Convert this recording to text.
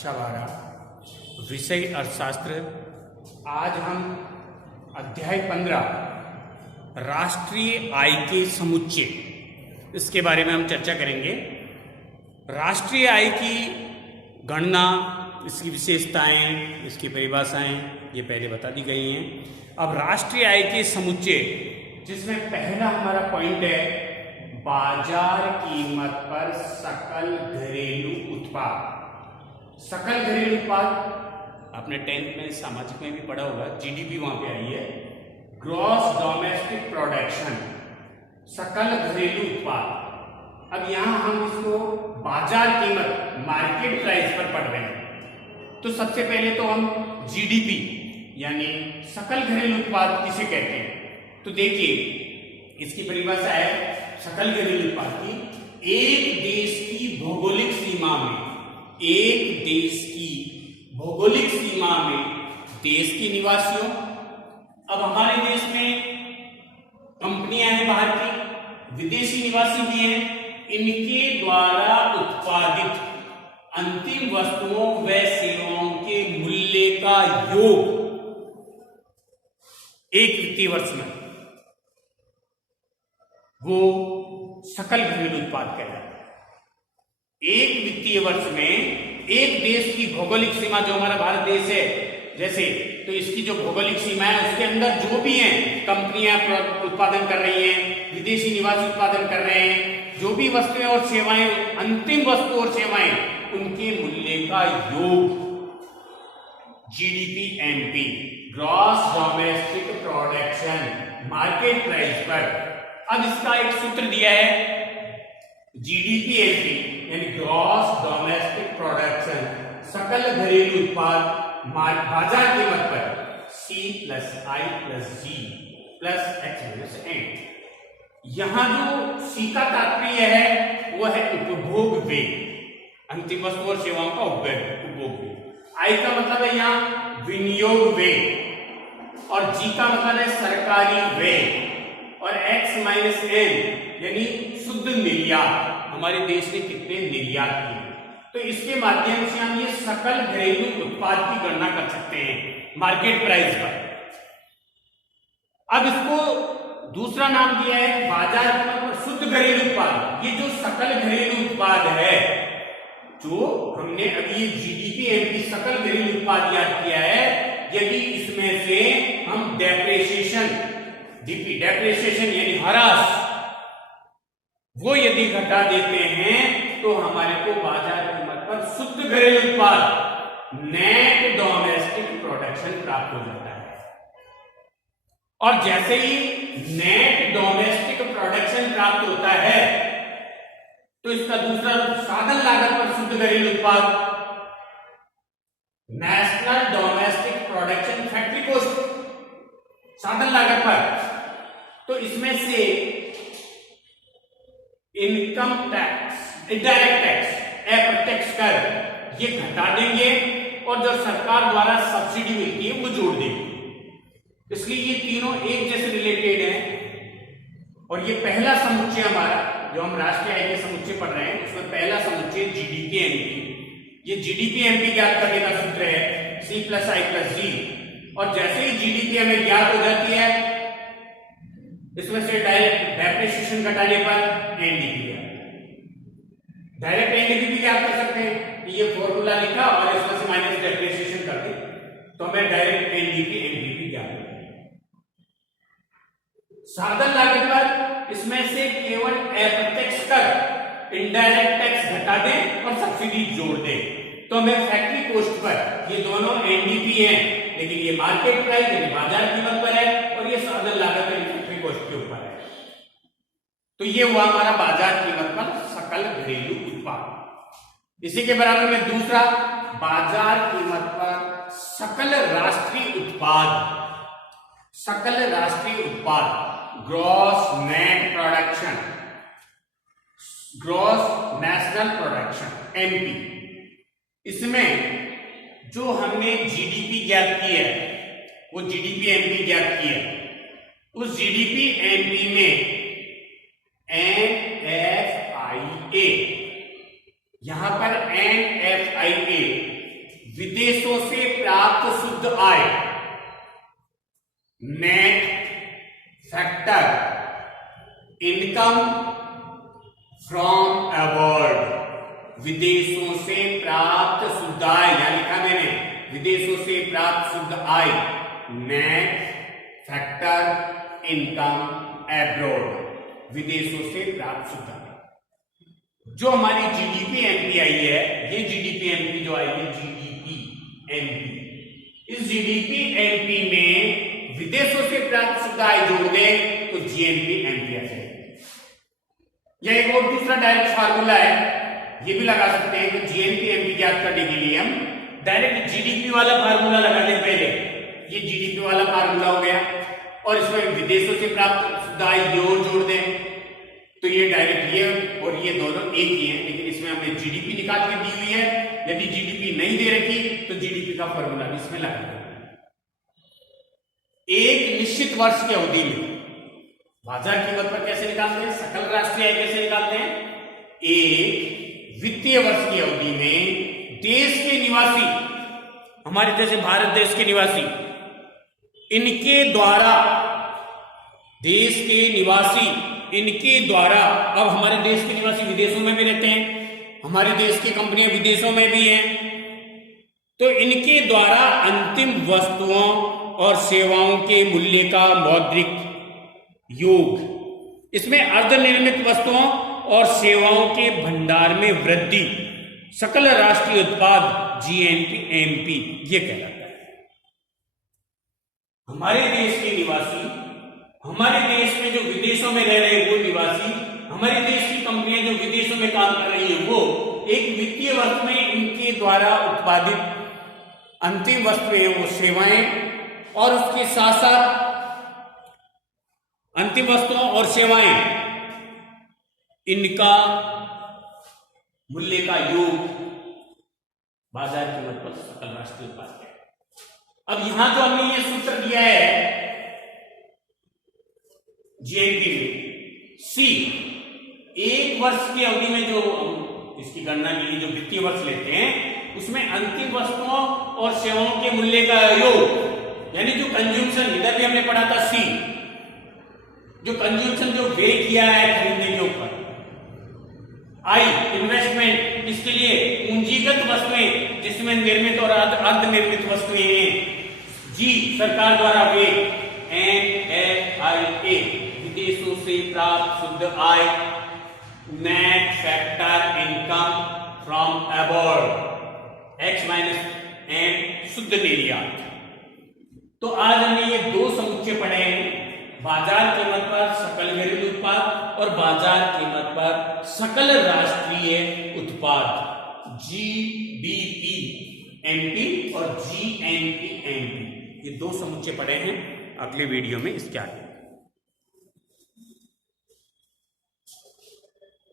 कक्षा 12 विषय अर्थशास्त्र। आज हम अध्याय 15 राष्ट्रीय आय के समुच्चय, इसके बारे में हम चर्चा करेंगे। राष्ट्रीय आय की गणना, इसकी विशेषताएं, इसकी परिभाषाएं ये पहले बता दी गई हैं। अब राष्ट्रीय आय के समुच्चय, जिसमें पहला हमारा पॉइंट है बाजार कीमत पर सकल घरेलू उत्पाद। सकल घरेलू उत्पाद आपने 10th में सामाजिक में भी पढ़ा होगा, जीडीपी वहां पे आई है। ग्रॉस डोमेस्टिक प्रोडक्शन, सकल घरेलू उत्पाद। अब यहां हम इसको बाजार कीमत, मार्केट प्राइस पर पढ़ रहे हैं। तो सबसे पहले तो हम जीडीपी यानी सकल घरेलू उत्पाद किसे कहते हैं, तो देखिए इसकी परिभाषा है सकल घरेलू उत्पाद की एक देश की भौगोलिक सीमा में, एक देश की भौगोलिक सीमा में देश के निवासियों, अब हमारे देश में कंपनियां हैं बाहर की, विदेशी निवासी भी हैं, इनके द्वारा उत्पादित अंतिम वस्तुओं व सेवाओं के मूल्य का योग एक वित्तीय वर्ष में, वो सकल घरेलू उत्पाद कहलाता है। एक वित्तीय वर्ष में एक देश की भौगोलिक सीमा, जो हमारा भारत देश है जैसे, तो इसकी जो भौगोलिक सीमा है उसके अंदर जो भी हैं कंपनियां उत्पादन कर रही हैं, विदेशी निवासी उत्पादन कर रहे हैं, जो भी वस्तुएं और सेवाएं, अंतिम वस्तु और सेवाएं, उनके मूल्य का योग GDP MP, gross domestic production, market price पर। अब इसका एक सूत्र दिया है जीडीपी एमपी यानी ग्रॉस डोमेस्टिक प्रोडक्शन, सकल घरेलू उत्पाद बाजार कीमत पर C प्लस आई प्लस जी प्लस एच माइनस एन। यहां जो C का तात्पर्य है वो है उपभोग व्यय, अंतिम वस्तु और सेवाओं का उपभोग व्यय। I का मतलब है यहाँ विनियोग व्यय, और G का मतलब है सरकारी व्यय, और X माइनस एन यानी शुद्ध निर्यात, हमारे देश ने कितने निर्यात किए। तो इसके माध्यम से हम ये सकल घरेलू उत्पाद की गणना कर सकते हैं मार्केट प्राइस पर। अब इसको दूसरा नाम दिया है बाजार कीमत पर शुद्ध घरेलू उत्पाद। ये जो सकल घरेलू उत्पाद है, जो हमने अभी जीडीपी एमपी सकल घरेलू उत्पाद याद किया है, यदि इसमें से हम डेप्रिसिएशन, डीपी डेप्रिसिएशन यानी ह्रास, वो यदि घटा देते हैं तो हमारे को बाजार कीमत पर शुद्ध घरेलू उत्पाद, नेट डोमेस्टिक प्रोडक्शन प्राप्त हो जाता है। और जैसे ही नेट डोमेस्टिक प्रोडक्शन प्राप्त होता है तो इसका दूसरा साधन लागत पर शुद्ध घरेलू उत्पाद, national domestic production factory cost, साधन लागत पर। तो इसमें से इनकम टैक्स, इनडायरेक्ट टैक्स, अप्रत्यक्ष कर, ये घटा देंगे, और जो सरकार द्वारा सब्सिडी मिलती है वो जोड़ देंगे। इसलिए ये तीनों एक जैसे रिलेटेड हैं। और ये पहला समुच्चय हमारा, जो हम राष्ट्रीय आय के समुच्चय पढ़ रहे हैं, उसमें पहला समुच्चय जीडीपी एमपी। ये जीडीपी एमपी ज्ञात करने का सूत्र है C प्लस आई प्लस जी। और जैसे ही जीडीपी हमें ज्ञात हो जाती है, इसमें से डायरेक्ट डेप्रिसिएशन घटाने पर एनडीपी, डायरेक्ट एनडीपी भी ज्ञात कर सकते हैं कि ये फॉर्मूला लिखा और इसमें से माइनस डेप्रिसिएशन कर दी, तो हमें डायरेक्ट एनडीपी एनडीपी ज्ञात हो जाएगा। साधन लागत पर इसमें से केवल अप्रत्यक्ष कर, इनडायरेक्ट टैक्स घटा दें और सब्सिडी जोड़ दें, तो हमें फैक्ट्री कॉस्ट पर, ये दोनों एनडीपी हैं, लेकिन ये मार्केट प्राइस यानी बाजार कीमत पर है, और ये साधन लागत यानी फैक्ट्री कॉस्ट के ऊपर है। तो ये हुआ हमारा बाजार कीमत पर सकल घरेलू उत्पाद। इसी के बराबर में दूसरा बाजार कीमत पर सकल राष्ट्रीय उत्पाद, सकल राष्ट्रीय उत्पाद, gross net production, gross national production MP. इसमें जो हमने जीडीपी ज्ञात की है, वो जीडीपी एमपी ज्ञात की है, उस जीडीपी एमपी में एनएफआईए, यहां पर एनएफआईए शुद्ध आय, net factor, income from abroad, विदेशों से प्राप्त शुद्ध आय, यहां लिखा मैंने विदेशों से प्राप्त शुद्ध आय, नेट फैक्टर, इनकम अब्रॉड, विदेशों से प्राप्त शुद्ध आय। जो हमारी जीडीपी एमपी आई है, ये जीडीपी एमपी जो आई है, जीडीपी एमपी, इस जीडीपी एमपी में विदेशों से प्राप्त शुद्ध आय जोड़ दें तो जीएनपी एमपी आ जाएगी। यह एक और दूसरा डायरेक्ट फार्मूला है, ये भी लगा सकते हैं कि जीएनपी एमपी ज्ञात करने के लिए हम डायरेक्ट जीडीपी वाला फार्मूला लगा दें पहले। ये जीडीपी वाला फार्मूला हो गया और इसमें विदेशों से प्राप्त शुद्ध आय जोड़ दें तो ये डायरेक्ट ये और ये दोनों एक ही हैं, लेकिन इसमें हमने जीडीपी निकाल के दी हुई है। यदि जीडीपी नहीं दे रखी तो जीडीपी का फॉर्मूला भी इसमें लगा दें। एक निश्चित वर्ष की अवधि में बाजार कीमत पर कैसे निकालते हैं, सकल राष्ट्रीय आय कैसे निकालते हैं, एक वित्तीय वर्ष की अवधि में देश के निवासी, हमारे जैसे भारत देश के निवासी, इनके द्वारा, देश के निवासी इनके द्वारा, अब हमारे देश के निवासी विदेशों में भी रहते हैं, हमारे देश की कंपनियां विदेशों में भी हैं, तो इनके द्वारा अंतिम वस्तुओं और सेवाओं के मूल्य का मौद्रिक योग, इसमें अर्धनिर्मित वस्तुओं और सेवाओं के भंडार में वृद्धि, सकल राष्ट्रीय उत्पाद जीएनपी एमपी, ये कहलाता है। हमारे देश के निवासी, हमारे देश में जो विदेशों में रह रहे हैं वो निवासी, हमारे देश की कंपनियां जो विदेशों में काम कर रही है वो एक वित्तीय वर्ष में इनके द्वारा उत्पादित अंतिम वस्तुएं, वो सेवाएं, और उसके साथ साथ अंतिम वस्तुओं और सेवाएं, इनका मूल्य का योग बाजार कीमत पर सकल राष्ट्रीय उत्पाद है। अब यहां जो हमने ये सूत्र दिया है जीएनपी में, सी एक वर्ष की अवधि में जो इसकी गणना के लिए जो वित्तीय वर्ष लेते हैं उसमें अंतिम वस्तुओं और सेवाओं के मूल्य का योग, यानी जो कंज्यूमशन, इधर भी हमने पढ़ा था सी, जो कंज्यूमशन जो व्यय किया है खरीदने के ऊपर, आई इन्वेस्टमेंट, इसके लिए पूंजीगत वस्तुएं जिसमें निर्मित और अर्धनिर्मित वस्तुएं हैं, जी सरकार द्वारा व्यय, NFIA विदेशों से प्राप्त शुद्ध आय, net factor income from abroad, X - N शुद्ध निर्यात। तो आज हमने ये दो समुच्चय पढ़े हैं, बाजार कीमत पर सकल घरेलू उत्पाद और बाजार कीमत पर सकल राष्ट्रीय उत्पाद, GDP एमपी और GNP एमपी, ये दो समुच्चय पढ़े हैं। अगले वीडियो में इसके आगे